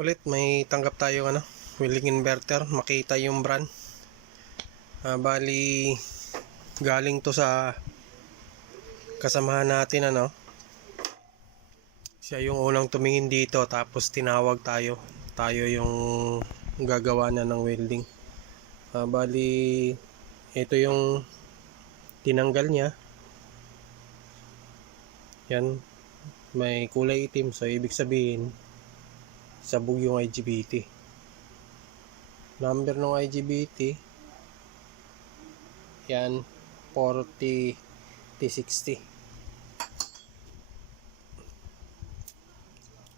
Ulit may tanggap tayo willing inverter, makita yung brand. Bali galing to sa kasamahan natin siya yung unang tumingin dito, tapos tinawag tayo yung gagawa na ng welding. Bali ito yung tinanggal niya. Yan, may kulay itim, so ibig sabihin sabog yung IGBT. Number ng IGBT yan 40 T60.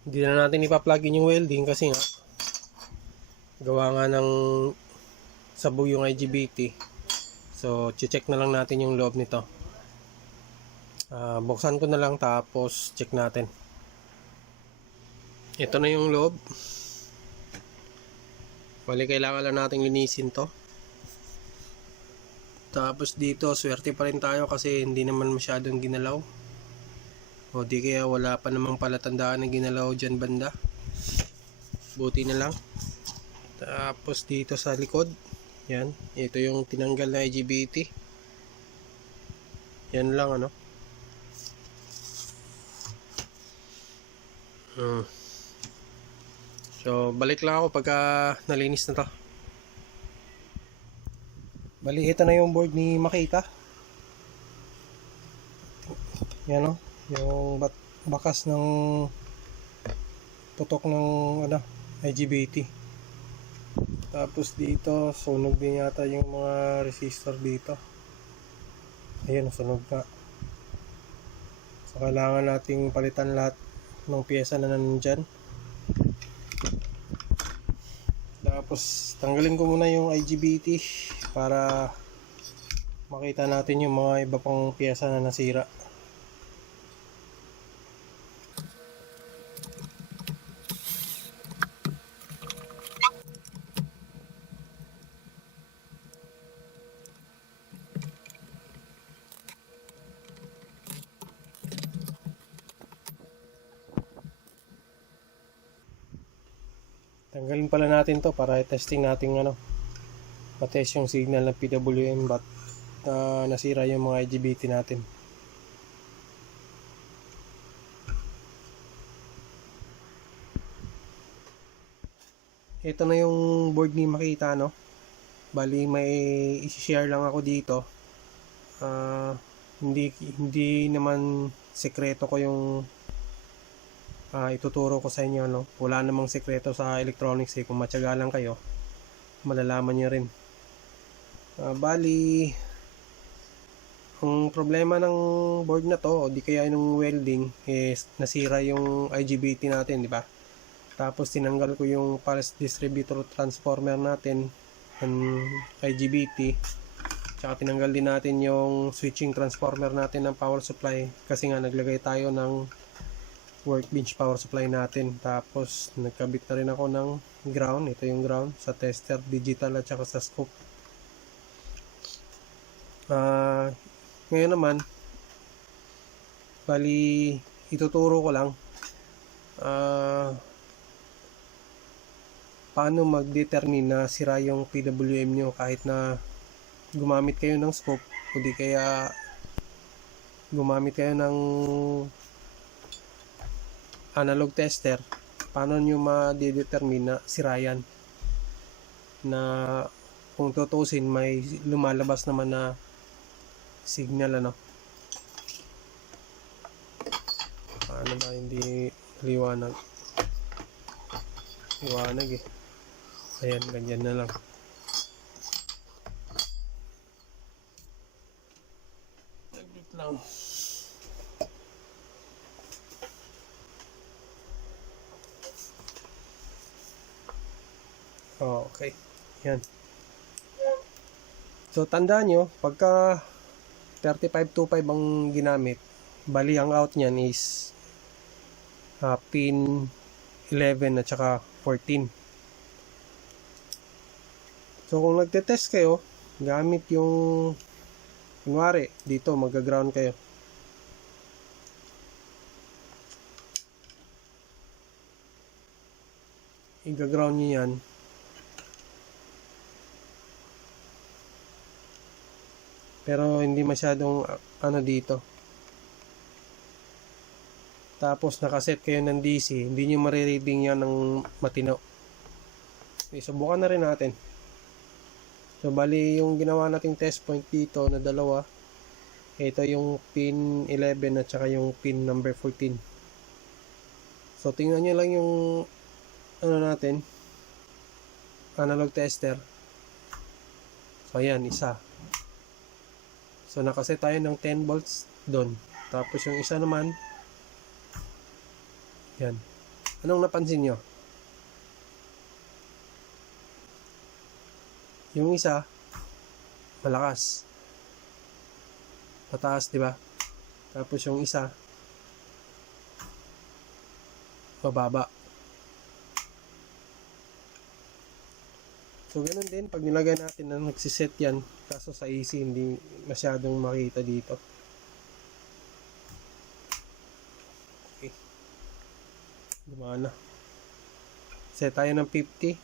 Hindi na natin ipa-plug-in yung welding kasi nga gawa nga ng sabog yung IGBT. So check na lang natin yung loob nito. Buksan ko na lang tapos check natin. Ito na yung loob. Bali kailangan lang natin linisin to. Tapos dito swerte pa rin tayo kasi hindi naman masyadong ginalaw. O di kaya wala pa namang palatandaan na ginalaw dyan banda. Buti na lang. Tapos dito sa likod, yan, ito yung tinanggal na IGBT. Yan lang So balik lang ako pagka nalinis na to. Bali ito na yung board ni Makita. Yan yung bakas ng tutok ng IGBT. Tapos dito sunog din yata yung mga resistor dito. Ayun, sunog na. So kailangan nating palitan lahat ng pyesa na nandyan. Tapos tanggalin ko muna yung IGBT para makita natin yung mga iba pang pyesa na nasira. Tanggalin pala natin to para i-testing natin patest yung signal ng PWM ba't nasira yung mga IGBT natin. Ito na yung board ni Makita Bali may i-share lang ako dito. Hindi naman sekreto ko yung ituturo ko sa inyo Wala namang sekreto sa electronics kung matyaga lang kayo malalaman nyo rin. Bali ang problema ng board na to o di kaya ng welding is nasira yung IGBT natin, di ba? Tapos tinanggal ko yung pulse distributor transformer natin ng IGBT, tsaka tinanggal din natin yung switching transformer natin ng power supply kasi nga naglagay tayo ng workbench power supply natin. Tapos nagkabit na rin ako ng ground. Ito yung ground sa tester digital at saka sa scope. Ngayon naman bali ituturo ko lang paano mag-determine na sira yung PWM nyo kahit na gumamit kayo ng scope o di kaya gumamit kayo ng analog tester. Paano nyo ma-determine na sira yan, na kung tutusin may lumalabas naman na signal paano ba hindi liwanag ayan, ganyan na lang. Naglit lang. Okay, yan. So tandaan nyo, pagka 3525 ang ginamit, bali ang out nyan is pin 11 at saka 14. So kung nagte-test kayo gamit yung kunwari dito mag-ground kayo, i-ground nyo yan. Pero hindi masyadong ano dito. Tapos nakaset kayo ng DC, hindi nyo marireading yan ng matino. Okay, subukan na rin natin. So bali yung ginawa nating test point dito na dalawa, ito yung pin 11 at saka yung pin number 14. So tingnan nyo lang yung ano natin, analog tester. So ayan, isa. So nakaset tayo ng 10 volts doon. Tapos yung isa naman, yan. Anong napansin nyo? Yung isa, malakas. Mataas, di ba? Tapos yung isa, mababa. So, ganun din. Pag nilagay natin na nagsiset yan, kaso sa AC, hindi masyadong makita dito. Okay. Gumana. Set tayo ng 50.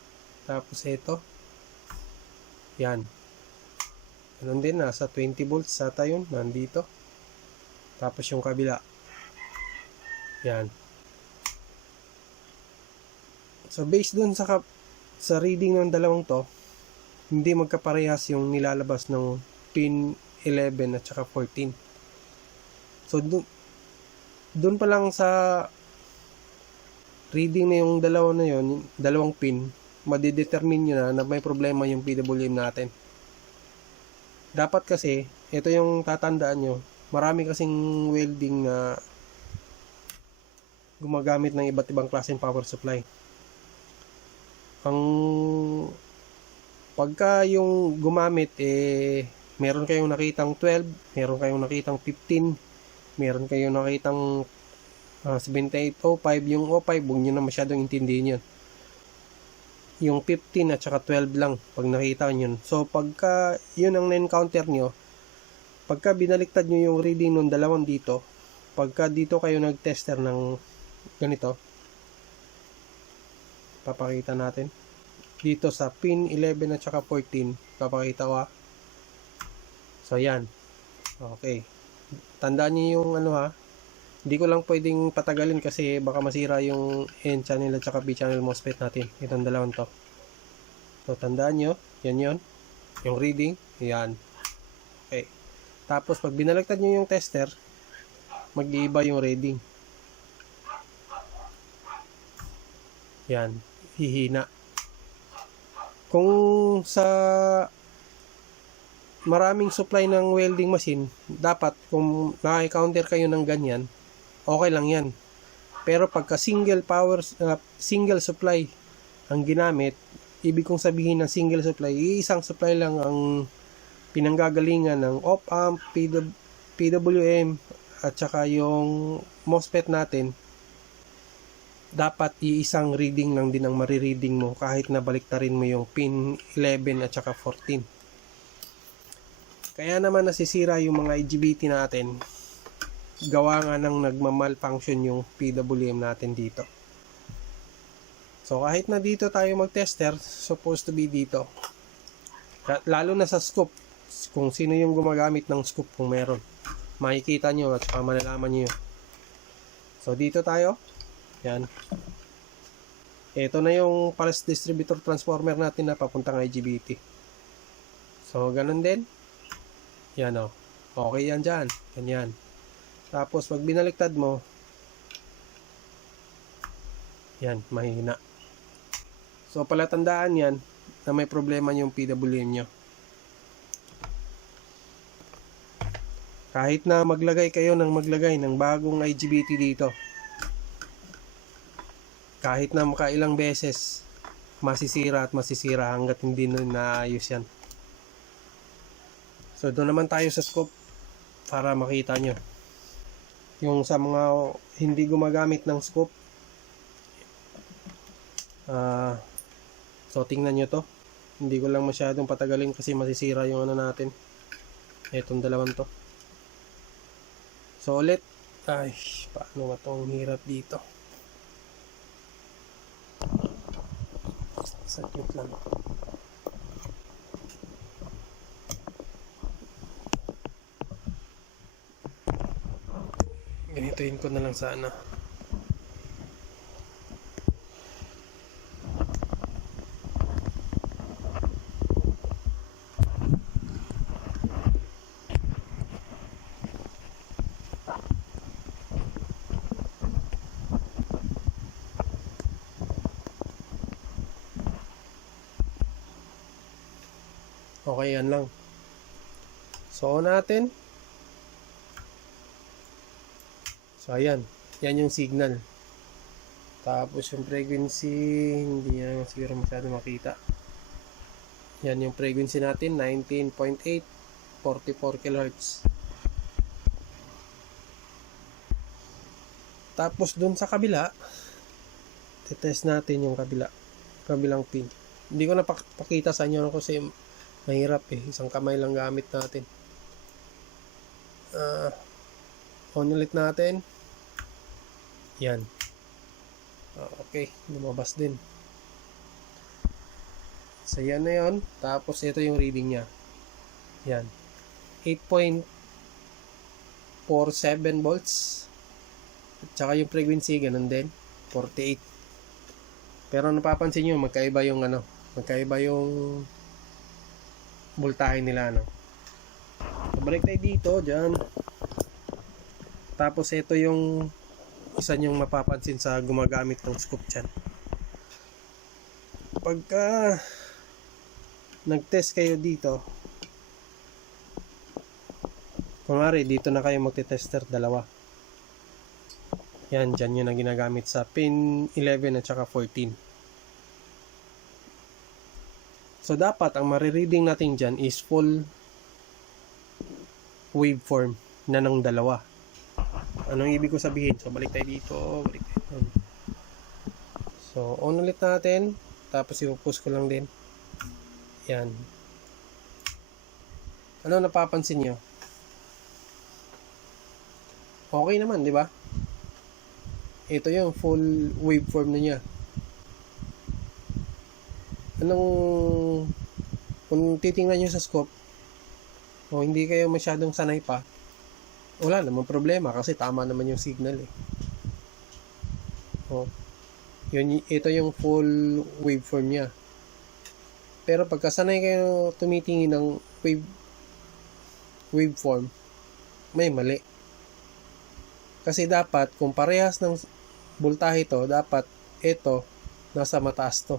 Tapos ito. Yan. Ganun din. Nasa 20 volts ata yun. Nandito. Tapos yung kabila. Yan. So, based dun sa reading ng dalawang to, hindi magkaparehas yung nilalabas ng pin 11 at saka 14. So, dun pa lang sa reading na yung dalawa na yun, dalawang pin, madidetermine nyo na may problema yung PWM natin. Dapat kasi, ito yung tatandaan nyo, marami kasing welding na gumagamit ng iba't ibang klaseng power supply. Ang pagka yung gumamit, meron kayong nakitang 12, meron kayong nakitang 15, meron kayong nakitang 7805, yung 05, huwag nyo na masyadong intindihin yan. Yung 15 at saka 12 lang pag nakita nyo. So pagka yun ang na-encounter nyo, pagka binaliktad nyo yung reading ng dalawang dito, pagka dito kayo nag-tester ng ganito, papakita natin dito sa pin 11 at saka 14, papakita ko. So yan, okay, tandaan niyo yung ano ha, hindi ko lang pwedeng patagalin kasi baka masira yung N channel at saka B channel MOSFET natin, itong dalawang to. So tandaan nyo, yan yun, yung reading, yan. Okay, tapos pag binaliktad nyo yung tester, mag-iiba yung reading. Yan, hihina. Kung sa maraming supply ng welding machine, dapat kung naka-counter kayo ng ganyan, okay lang yan. Pero pagka single supply ang ginamit, ibig kong sabihin ng single supply, isang supply lang ang pinanggagalingan ng op-amp, PWM, at saka yung MOSFET natin, dapat iisang reading lang din ang marireading mo kahit na baliktarin mo yung pin 11 at saka 14. Kaya naman nasisira yung mga IGBT natin, gawa nga ng nagmamalfunction yung PWM natin dito. So kahit na dito tayo mag-tester, supposed to be dito. Lalo na sa scoop, kung sino yung gumagamit ng scoop kung meron, makikita nyo at saka malalaman nyo yun. So dito tayo. Yan. Ito na yung pulse distributor transformer natin na papuntang IGBT. So, ganun din. Yan o. Okay yan dyan. Ganyan. Tapos, pag binaliktad mo, yan, mahina. So, palatandaan yan na may problema yung PWM nyo. Kahit na maglagay kayo ng bagong IGBT dito, kahit na makailang beses, masisira at masisira hanggat hindi na naayos yan. So doon naman tayo sa scope para makita nyo. Yung sa mga hindi gumagamit ng scope, so tingnan nyo to. Hindi ko lang masyadong patagalin kasi masisira yung ano natin. Etong dalawang to. So ulit, ay, paano ba itong hirap dito? Saglit lang. Ganituin ko na lang sana. Okay, yan lang. So, on natin. So, ayan. Yan yung signal. Tapos, yung frequency, hindi na siguro masyado makita. Yan yung frequency natin, 19.8, 44 kHz. Tapos, dun sa kabila, titest natin yung kabilang pin. Hindi ko na pakita sa inyo kasi mahirap eh. Isang kamay lang gamit natin. On ulit natin. Yan. Okay. Lumabas din. So, yan na yun. Tapos, ito yung reading niya. Yan. 8.47 volts. At saka yung frequency, ganun din. 48. Pero napapansin nyo, magkaiba yung voltahe nila, no? So, balik tayo dito, dyan. Tapos, ito yung isa nyong mapapansin sa gumagamit ng scoop dyan. Pagka nag-test kayo dito, kunwari, dito na kayo magte-tester, dalawa. Yan, dyan yun ang ginagamit sa pin 11 at saka 14. So, dapat ang marireading natin dyan is full waveform na ng dalawa. Anong ibig ko sabihin? So, balik tayo dito. Balik tayo. So, on ulit natin. Tapos, ipupush ko lang din. Yan. Ano napapansin nyo? Okay naman, di ba? Ito yung full waveform na niya. Kung titingnan nyo sa scope, o hindi kayo masyadong sanay pa, wala namang problema kasi tama naman yung signal eh. Ito yung full waveform niya. Pero pagka sanay kayo tumitingin ng waveform, may mali. Kasi dapat, kung parehas ng voltahe ito, dapat ito nasa mataas to.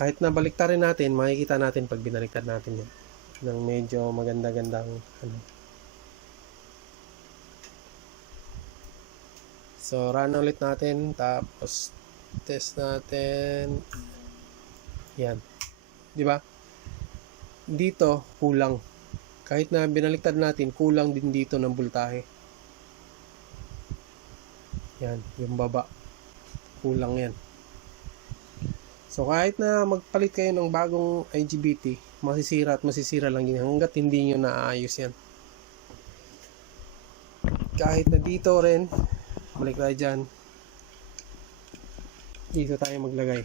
Kahit na baliktarin natin, makikita natin pag binaliktad natin yan. Ng medyo maganda-gandang So, run ulit natin. Tapos, test natin. Yan. Diba? Dito, kulang. Kahit na binaliktad natin, kulang din dito ng voltahe. Yan, yung baba. Kulang yan. So, kahit na magpalit kayo ng bagong IGBT, masisira at masisira lang yun hanggat hindi nyo naaayos yan. Kahit na dito rin, balik tayo dyan. Dito tayo maglagay.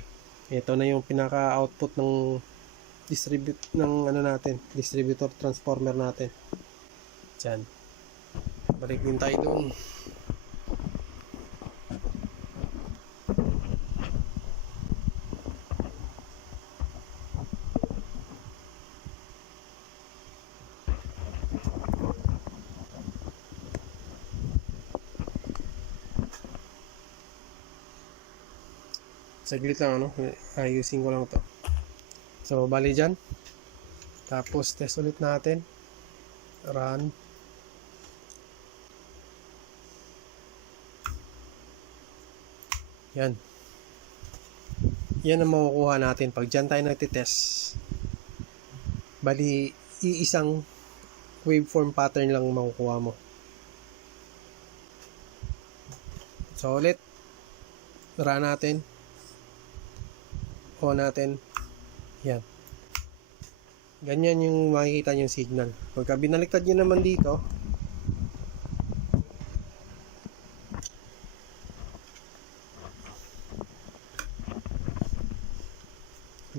Ito na yung pinaka-output ng distributor transformer natin. Diyan. Balik din tayo doon. Saglit lang ayusin ko lang to. So, bali dyan. Tapos, test ulit natin. Run. Yan. Yan ang makukuha natin pag dyan tayo nagtitest. Bali, iisang waveform pattern lang makukuha mo. So, ulit. Run natin. On natin. Yan. Ganyan yung makikita yung signal. Pagka binaliktad nyo naman dito,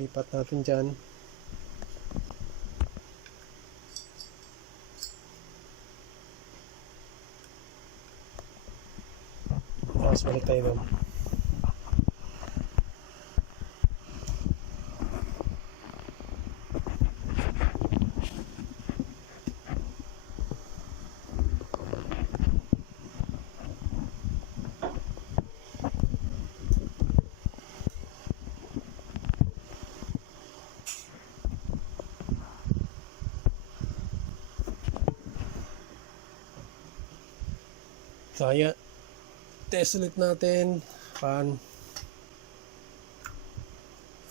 Lipat natin dyan. Tapos balik tayo doon. So ayan, test ulit natin. Pan.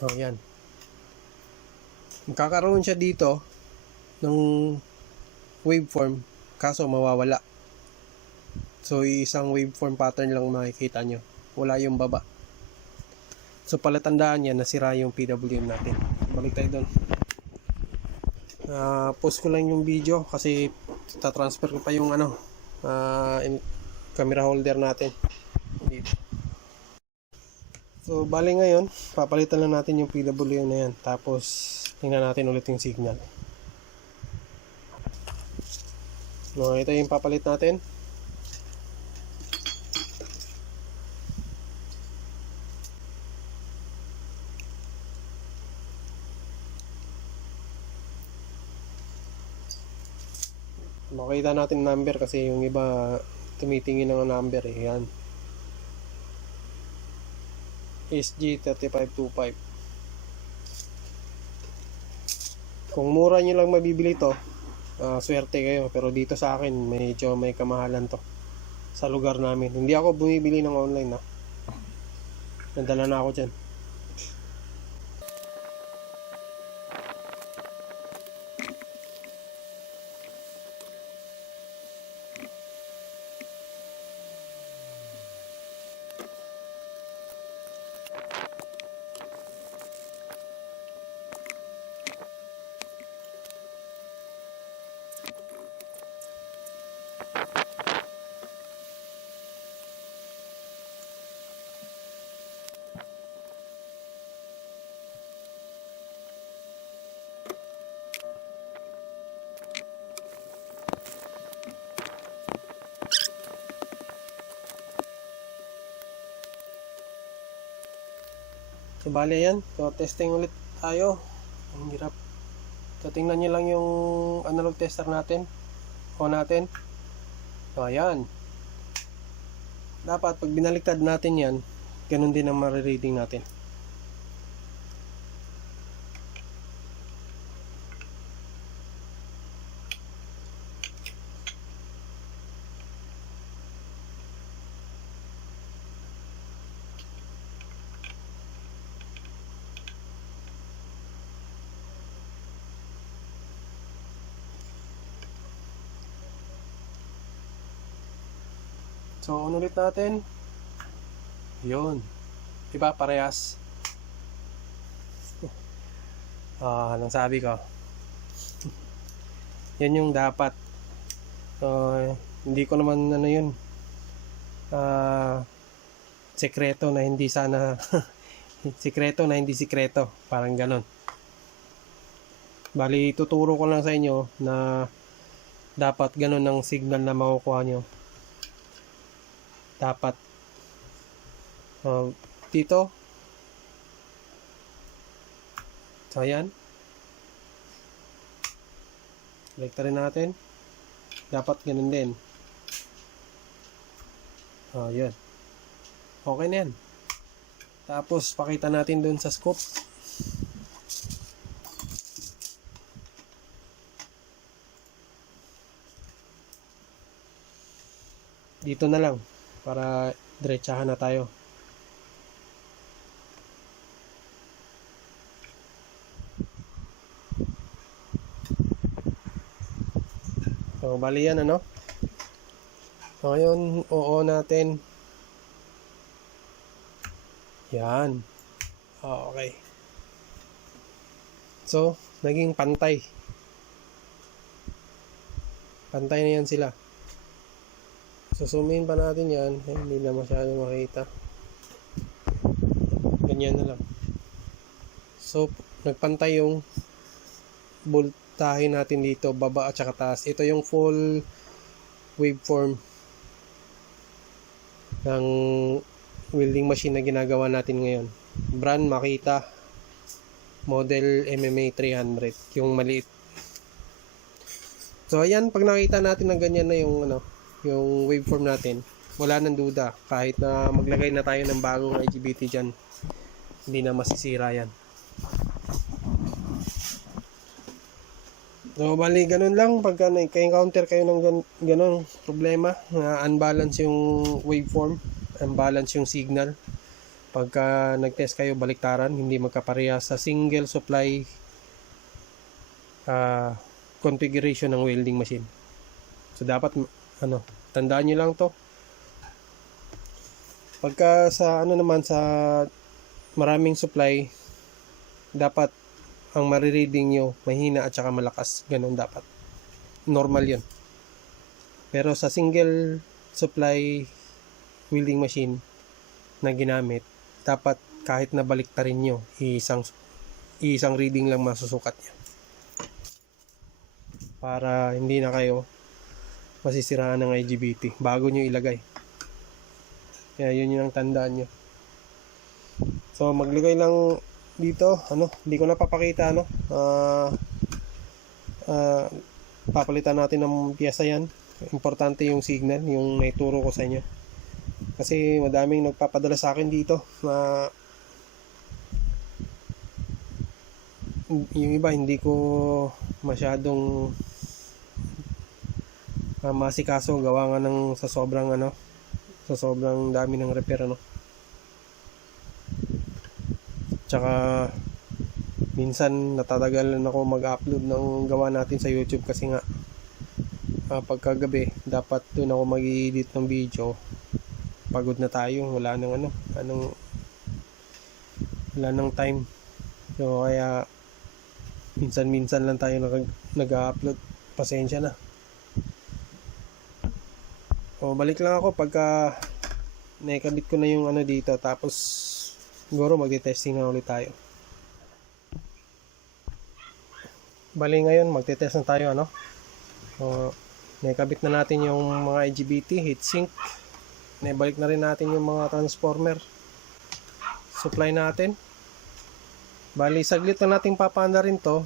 Oh, yan. Magkakaroon siya dito ng waveform, kaso mawawala. So isang waveform pattern lang makikita nyo, wala yung baba. So palatandaan yan, nasira yung PWM natin. Balik tayo doon. Pause ko lang yung video kasi tatransfer ko pa yung camera holder natin dito. So bali ngayon papalitan lang natin yung PWM na yan, tapos tingnan natin ulit yung signal. No, ito yung papalit natin. Makita natin number kasi yung iba tumitingin ng number eh. Yan, SG3525. Kung mura nyo lang mabibili to, swerte kayo, pero dito sa akin medyo may kamahalan to sa lugar namin. Hindi ako bumibili ng online, nadala na ako dyan. So bale yan, so testing ulit tayo. Ang hirap. So tingnan nyo lang yung analog tester natin, o natin. So ayan, dapat pag binaliktad natin yan, ganun din ang marireading natin. So, ulit natin. Yun. Diba? Parehas. Anong sabi ko? Yan yung dapat. Hindi ko naman yun. Sekreto na hindi sana sikreto na hindi sikreto. Parang ganon. Bali, tuturo ko lang sa inyo na dapat ganon ang signal na makukuha nyo. Dapat dito. So ayan, balik rin natin, dapat ganun din. Yun, okay na yan. Tapos pakita natin dun sa scope. Dito na lang para diretsahan na tayo. So bali yan So ngayon oo natin. Yan. Okay. So naging pantay. Pantay na yan sila. Susumin pa natin yan. Hindi na masyado makita. Ganyan na lang. So, nagpantay yung voltahe natin dito, baba at saka taas. Ito yung full waveform ng welding machine na ginagawa natin ngayon. Brand Makita, model MMA 300, yung maliit. So ayan, pag nakita natin na ganyan na yung yung waveform natin, wala nang duda, kahit na maglagay na tayo ng bagong IGBT dyan, hindi na masisira yan. So bali ganun lang, pagka na-encounter kayo ng ganun problema, na unbalance yung waveform, unbalance yung signal, pagka nag-test kayo baliktaran, hindi magkaparehas sa single supply configuration ng welding machine. So dapat tandaan nyo lang to. Pagka sa naman sa maraming supply, dapat ang marireading nyo mahina at saka malakas, ganun dapat, normal yun. Pero sa single supply welding machine na ginamit, dapat kahit nabaliktarin nyo, isang reading lang masusukat nyo, para hindi na kayo masisiraan ng IGBT bago nyo ilagay. Kaya yun yung tandaan nyo. So maglagay lang dito, hindi ko napapakita, papalitan natin ng piyesa yan. Importante yung signal, yung naituro ko sa inyo, kasi madaming nagpapadala sa akin dito na yung iba hindi ko masyadong masikaso, gawa nga ng sa sobrang dami ng repair, tsaka minsan natatagalan ako mag-upload ng gawa natin sa YouTube, kasi nga pagkagabi dapat doon ako mag-edit ng video, pagod na tayo, wala nang wala nang time. So kaya minsan lang tayo nag-upload, pasensya na. O balik lang ako pagka naikabit ko na yung dito, tapos siguro magte-testing na ulit tayo. Bali ngayon magte-test na tayo, so naikabit na natin yung mga IGBT, heatsink, naibalik na rin natin yung mga transformer supply natin. Bali saglit na natin papanda rin to,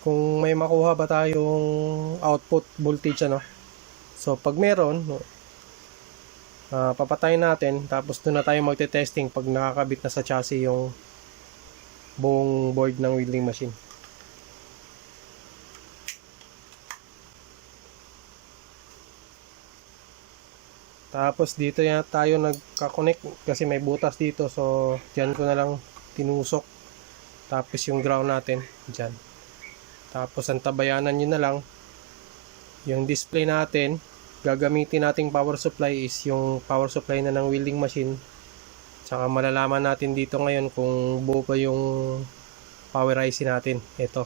kung may makuha ba tayong output voltage, So pag meron, papatayin natin, tapos doon na tayo magte-testing pag nakakabit na sa chassis yung buong board ng welding machine. Tapos dito yan tayo nagka-connect kasi may butas dito, so dyan ko na lang tinusok. Tapos yung ground natin dyan. Tapos ang tabayanan nyo na lang yung display natin. Gagamitin nating power supply is yung power supply na ng welding machine. Tsaka malalaman natin dito ngayon kung buo pa yung power IC natin. Ito.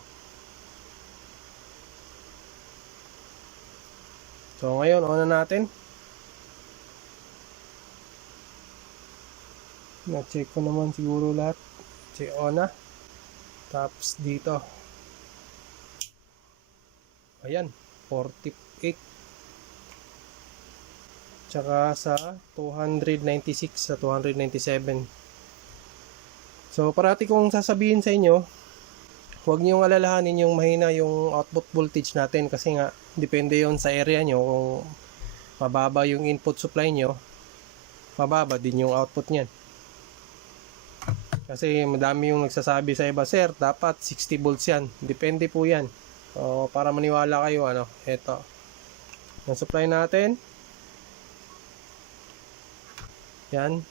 So ngayon on na natin. Na-check ko naman siguro lahat. Check on na. Tapos dito. Ayan, 48. Tsaka sa 296 sa 297. So parati kong sasabihin sa inyo, huwag niyong alalahanin yung mahina yung output voltage natin, kasi nga depende yon sa area nyo. Kung mababa yung input supply nyo, mababa din yung output nyan. Kasi madami yung nagsasabi sa iba, sir dapat 60 volts yan. Depende po yan. So para maniwala kayo, ito yung supply natin. Yan.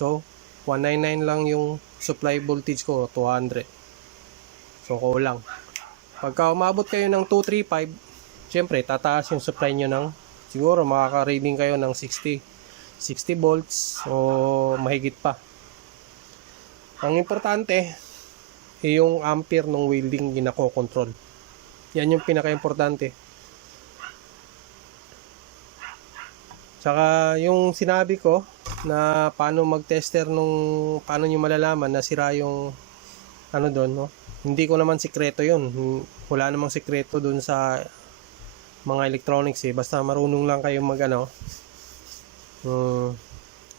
So 199 lang yung supply voltage ko, 200. So kulang. Pagka umabot kayo ng 235, syempre tataas yung supply nyo ng, siguro makaka-reading kayo ng 60 volts o mahigit pa. Ang importante yung ampere ng welding ginako-control. Yan yung pinaka-importante. Tsaka yung sinabi ko, na paano mag-tester paano nyo malalaman na sira yung ano doon, no? Hindi ko naman sikreto yun. Wala namang sikreto doon sa mga electronics eh. Basta marunong lang kayo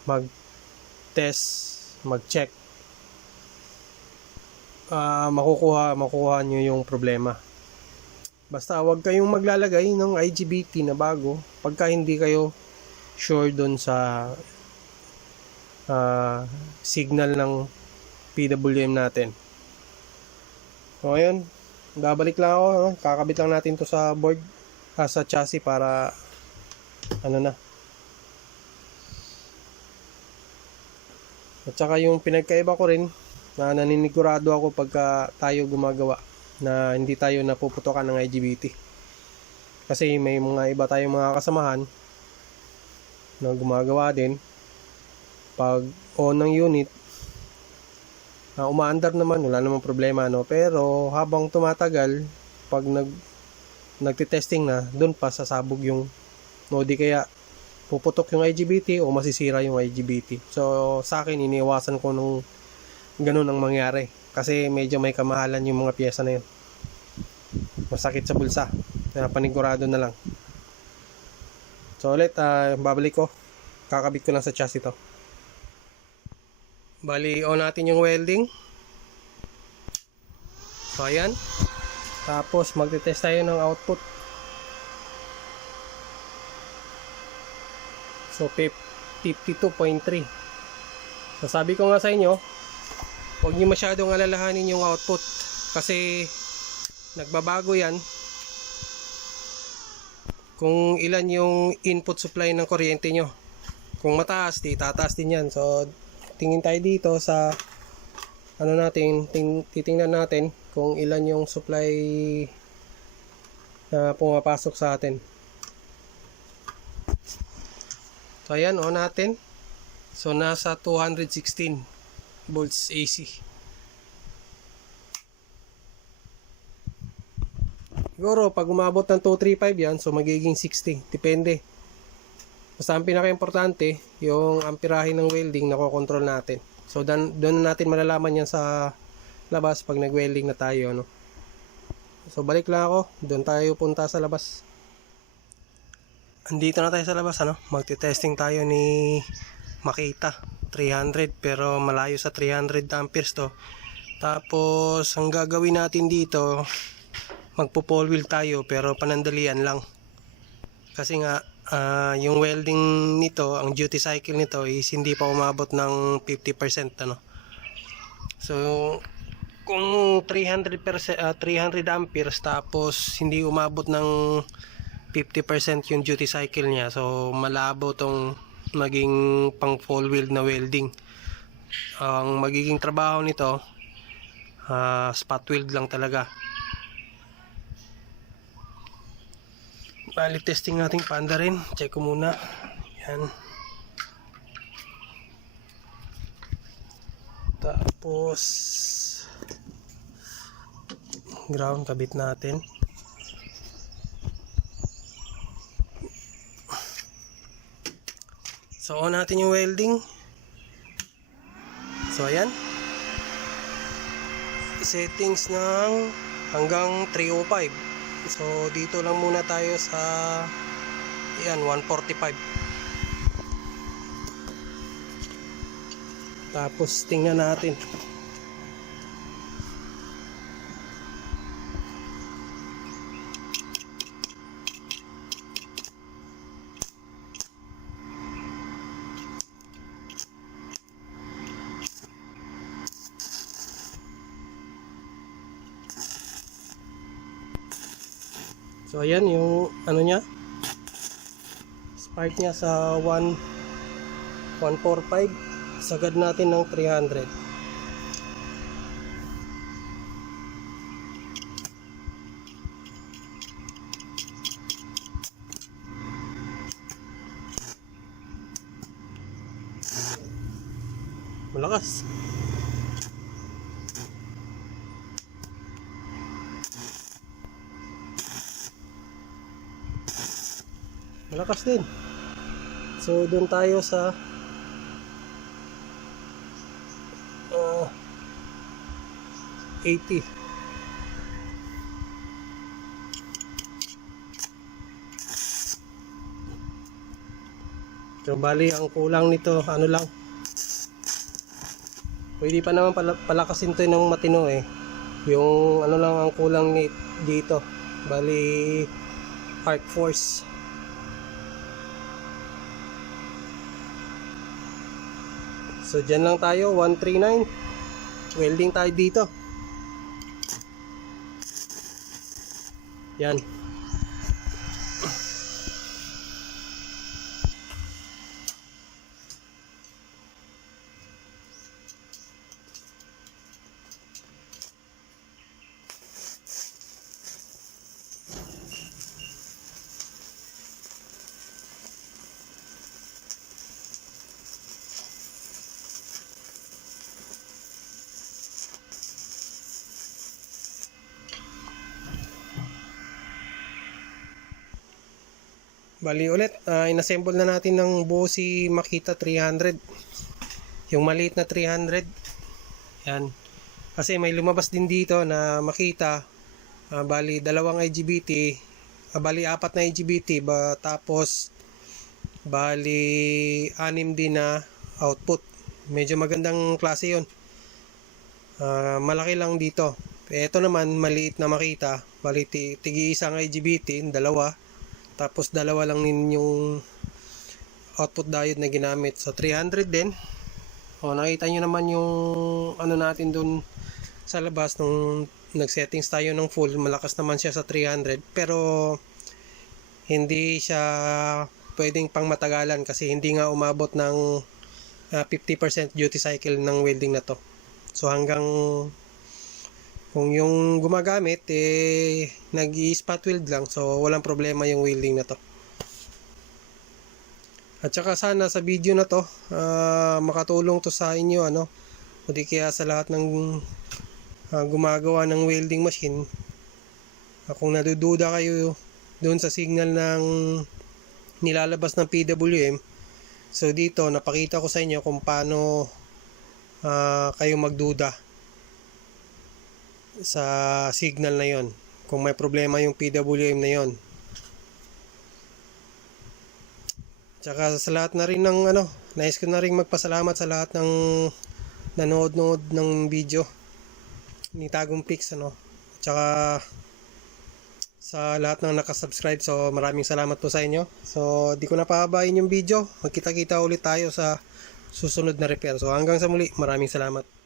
mag-test, mag-check. Makukuha nyo yung problema. Basta wag kayong maglalagay ng IGBT na bago pagka hindi kayo sure doon sa signal ng PWM natin. So ayun, babalik lang ako, no? Kakabit lang natin to sa board, sa chassis para ano na. At saka yung pinagkaiba ko rin na naninigurado ako pagka tayo gumagawa na hindi tayo napuputokan ng IGBT. Kasi may mga iba tayong mga kasamahan na gumagawa din. Pag on ng unit, umaandar naman, wala namang problema, no? Pero habang tumatagal, pag nagtitesting na, doon pa sasabog yung, no, di kaya puputok yung IGBT o masisira yung IGBT. So sa akin, iniiwasan ko nung ganun ang mangyari. Kasi medyo may kamahalan yung mga pyesa na yun. Masakit sa bulsa. Panigurado na lang. So ulit, babalik ko. Kakabit ko lang sa chassis to. Bali, on natin yung welding. So ayan. Tapos magte-test tayo ng output. So 52.3. So sabi ko nga sa inyo, huwag niyo masyadong alalahanin yung output kasi nagbabago yan kung ilan yung input supply ng kuryente nyo. Kung mataas, tataas din yan. So tingin tayo dito sa ano natin, titingnan natin kung ilan yung supply na pumapasok sa atin. So ayan, on natin. So nasa 216 volts AC. Siguro pag umabot ng 235 yan, so magiging 60, depende. Basta ang pinaka-importante, yung amperahe ng welding na kokontrol natin. So doon na natin malalaman yan sa labas pag nag-welding na tayo, no? So balik lang ako, doon tayo punta sa labas. Andito na tayo sa labas, ano? Magte-testing tayo ni Makita 300, pero malayo sa 300 amperes to. Tapos ang gagawin natin dito, magpo-pole wheel tayo pero panandalian lang. Kasi nga yung welding nito, ang duty cycle nito is hindi pa umabot ng 50%, ano. So kung 300 amperes tapos hindi umabot ng 50% yung duty cycle niya, so malabo tong maging pang full wheel na welding. Ang magiging trabaho nito, spot weld lang talaga. Bali, testing natin panda rin. Check ko muna. Yan. Tapos ground kabit natin. So on natin yung welding. So ayan. Settings ng hanggang 305. So dito lang muna tayo sa yan 145. Tapos tingnan natin. So ayan yung ano niya, spark niya sa 145, sagad natin ng 300. Malakas. Malakas din. So doon tayo sa 80. So bali ang kulang nito ano lang, pwede pa naman palakasin to ng matino eh. Yung ano lang ang kulang dito, bali arc force. So dyan lang tayo, 139 welding tayo dito. Yan. Bali ulit, inassemble na natin ng buo si Makita 300. Yung maliit na 300. Yan. Kasi may lumabas din dito na Makita. Bali dalawang IGBT. Bali apat na IGBT. Tapos bali 6 din na output. Medyo magandang klase yun. Malaki lang dito. Ito naman maliit na Makita. Bali tigi isang IGBT, dalawa. Tapos dalawa lang din yung output diode na ginamit. So 300 din. Nakita nyo naman yung ano natin dun sa labas nung nag-settings tayo ng full. Malakas naman siya sa 300. Pero hindi siya pwedeng pang matagalan kasi hindi nga umabot ng 50% duty cycle ng welding na to. So hanggang kung yung gumagamit nag-i-spot weld lang, so walang problema yung welding na to. At saka sana sa video na to makatulong to sa inyo o di kaya sa lahat ng gumagawa ng welding machine. Kung nadududa kayo doon sa signal ng nilalabas ng PWM, so dito napakita ko sa inyo kung paano kayo magduda sa signal na yon kung may problema yung PWM na yon. Tsaka sa lahat na rin ng nais ko na rin magpasalamat sa lahat ng nanood ng video ni Tagong Pix tsaka sa lahat ng nakasubscribe. So maraming salamat po sa inyo. So di ko na pahabain yung video. Magkita-kita ulit tayo sa susunod na repair. So hanggang sa muli, maraming salamat.